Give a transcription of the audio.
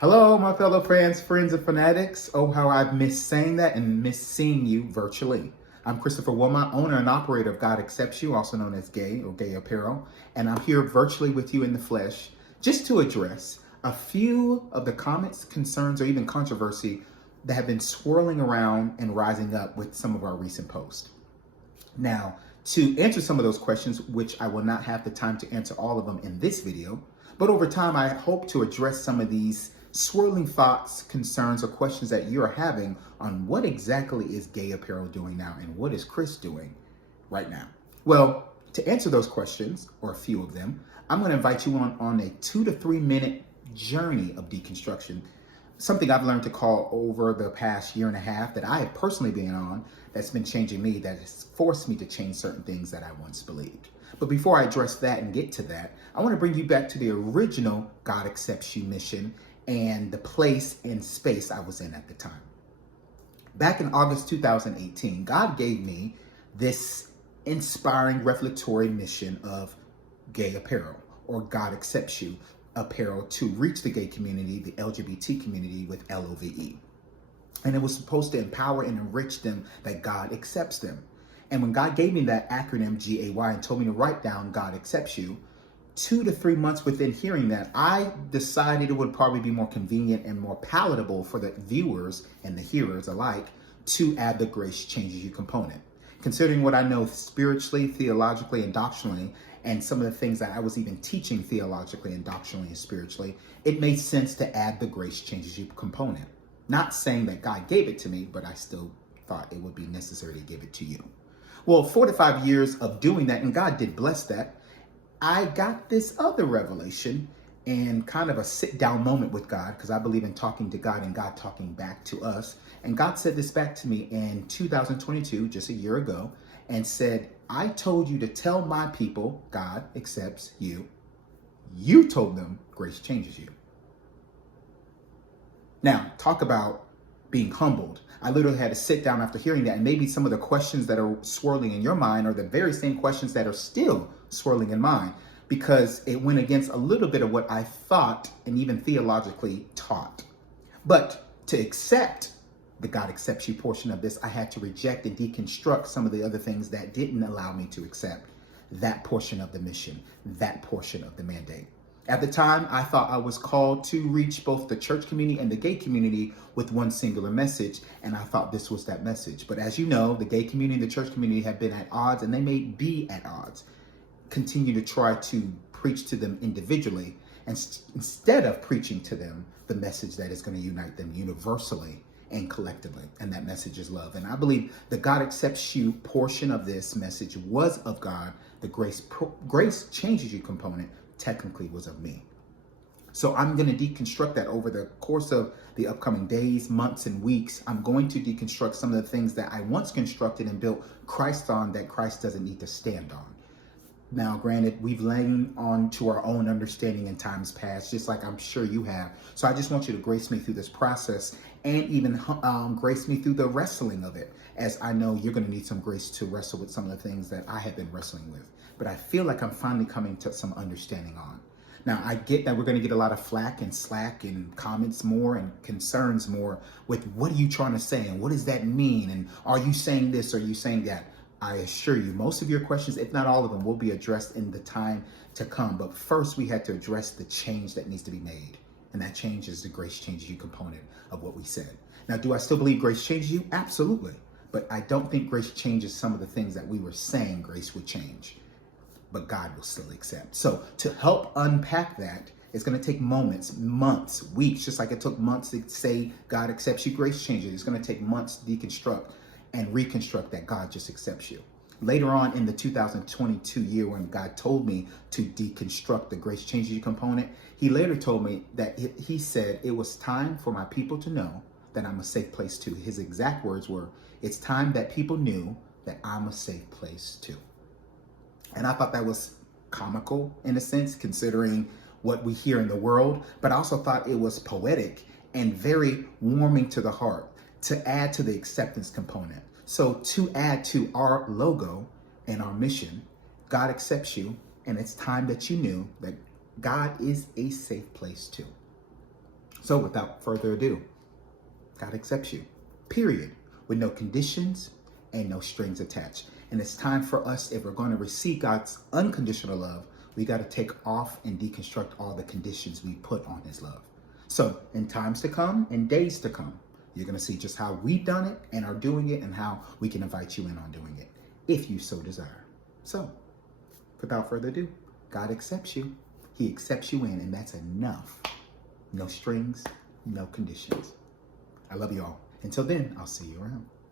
Hello, my fellow friends and fanatics. Oh, how I've missed saying that and missed seeing you virtually. I'm Christopher Wilmot, owner and operator of God.Accepts.You, also known as G.A.Y or Gay Apparel, and I'm here virtually with you in the flesh just to address a few of the comments, concerns, or even controversy that have been swirling around and rising up with some of our recent posts. Now, to answer some of those questions, which I will not have the time to answer all of them in this video, but over time, I hope to address some of these swirling thoughts, concerns, or questions that you are having on what exactly is Gay Apparel doing now and what is Chris doing right now. Well, to answer those questions, or a few of them, I'm going to invite you on a 2 to 3 minute journey of deconstruction, something I've learned to call over the past year and a half that I have personally been on, that's been changing me, that has forced me to change certain things that I once believed. But before I address that and get to that, I want to bring you back to the original God Accepts You mission and the place and space I was in at the time. Back in August 2018, God gave me this inspiring revelatory mission of Gay Apparel, or God Accepts You apparel, to reach the gay community, the LGBT community, with LOVE. And it was supposed to empower and enrich them that God accepts them. And when God gave me that acronym G.A.Y and told me to write down God Accepts You, 2 to 3 months within hearing that, I decided it would probably be more convenient and more palatable for the viewers and the hearers alike to add the grace changes you component. Considering what I know spiritually, theologically, and doctrinally, and some of the things that I was even teaching theologically and doctrinally and spiritually, it made sense to add the grace changes you component. Not saying that God gave it to me, but I still thought it would be necessary to give it to you. Well, 4 to 5 years of doing that, and God did bless that, I got this other revelation and kind of a sit down moment with God, because I believe in talking to God and God talking back to us. And God said this back to me in 2022, just a year ago, and said, I told you to tell my people, God accepts you. You told them grace changes you. Now, talk about being humbled. I literally had to sit down after hearing that, and maybe some of the questions that are swirling in your mind are the very same questions that are still swirling in mine, because it went against a little bit of what I thought and even theologically taught. But to accept the God Accepts You portion of this, I had to reject and deconstruct some of the other things that didn't allow me to accept that portion of the mission, that portion of the mandate. At the time, I thought I was called to reach both the church community and the gay community with one singular message, and I thought this was that message. But as you know, the gay community and the church community have been at odds, and they may be at odds. Continue to try to preach to them individually, and instead of preaching to them the message that is going to unite them universally and collectively, and that message is love. And I believe the God Accepts You portion of this message was of God. The grace changes you component technically was of me. So I'm going to deconstruct that over the course of the upcoming days, months, and weeks. I'm going to deconstruct some of the things that I once constructed and built Christ on that Christ doesn't need to stand on. Now, granted, we've lain on to our own understanding in times past, just like I'm sure you have. So I just want you to grace me through this process, and even grace me through the wrestling of it, as I know you're going to need some grace to wrestle with some of the things that I have been wrestling with. But I feel like I'm finally coming to some understanding on. Now, I get that we're going to get a lot of flack and slack and comments more and concerns more with what are you trying to say and what does that mean, and are you saying this, or are you saying that? I assure you, most of your questions, if not all of them, will be addressed in the time to come. But first, we had to address the change that needs to be made. And that change is the grace changes you component of what we said. Now, do I still believe grace changes you? Absolutely. But I don't think grace changes some of the things that we were saying grace would change. But God will still accept. So to help unpack that, it's going to take moments, months, weeks, just like it took months to say God accepts you, grace changes. It's going to take months to deconstruct and reconstruct that God just accepts you. Later on in the 2022 year, when God told me to deconstruct the grace changes you component, he later told me that he said it was time for my people to know that I'm a safe place too. His exact words were, it's time that people knew that I'm a safe place too. And I thought that was comical in a sense, considering what we hear in the world, but I also thought it was poetic and very warming to the heart, to add to the acceptance component. So to add to our logo and our mission, God accepts you, and it's time that you knew that God is a safe place too. So So without further ado, God accepts you, period, with no conditions and no strings attached. And it's time for us, if we're going to receive God's unconditional love, we got to take off and deconstruct all the conditions we put on his love. So in times to come and days to come, you're going to see just how we've done it and are doing it and how we can invite you in on doing it, if you so desire. So without further ado, God accepts you. He accepts you in, and that's enough. No strings, no conditions. I love you all. Until then, I'll see you around.